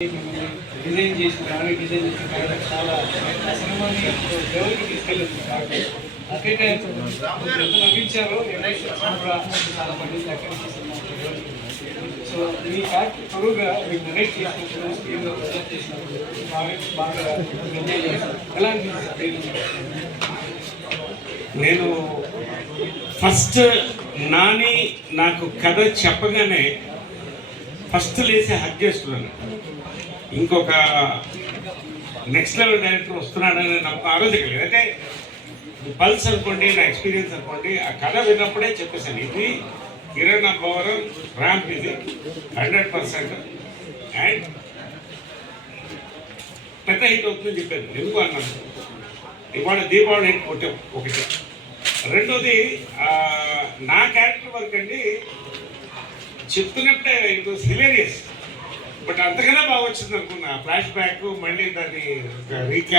Design చేసిన కానీ design చేసిన కానీ చాలా సినిమాని లెవెల్కి తీసుకెళ్ళింది. అదే టైం ఎంత నవ్వించారో ఎమోషన్స్ కూడా చాలా మంది అక్కడి నుంచి సినిమా. సో మీ ఫ్యాక్ట్ త్వరగా మీకు డొనేట్ చేసినప్పుడు స్క్రీన్లో ప్రజెంట్ చేసినప్పుడు బాగా ఎంజాయ్ చేశారు. ఎలా అనిపించింది? నేను ఫస్ట్ నాని నాకు కథ చెప్పగానే ఫస్ట్ లేసి హక్ చేసుకున్నాను. ఇంకొక నెక్స్ట్ లెవెల్ డైరెక్టర్ వస్తున్నాడని నాకు ఆలోచించలేదు. అంటే పల్స్ అనుకోండి, నా ఎక్స్పీరియన్స్ అనుకోండి, ఆ కథ విన్నప్పుడే చెప్పేసాను ఇది కిరణ్ అబ్బవరం ర్యాంప్, ఇది 100% అండ్ పెద్ద హిట్ అవుతుందని చెప్పాను. ఎందుకు అన్నాను, ఇవాళ దీపావళి హిట్ కొట్టాం ఒకటి. రెండోది నా క్యారెక్టర్ వర్క్ అండి చెప్తున్నప్పుడే ఇట్ వాస్ హిలేరియస్, బట్ అంతకన్నా బాగా వచ్చింది అనుకున్నా. ఫ్లాష్ బ్యాక్ మళ్ళీ దాన్ని రీక్యాప్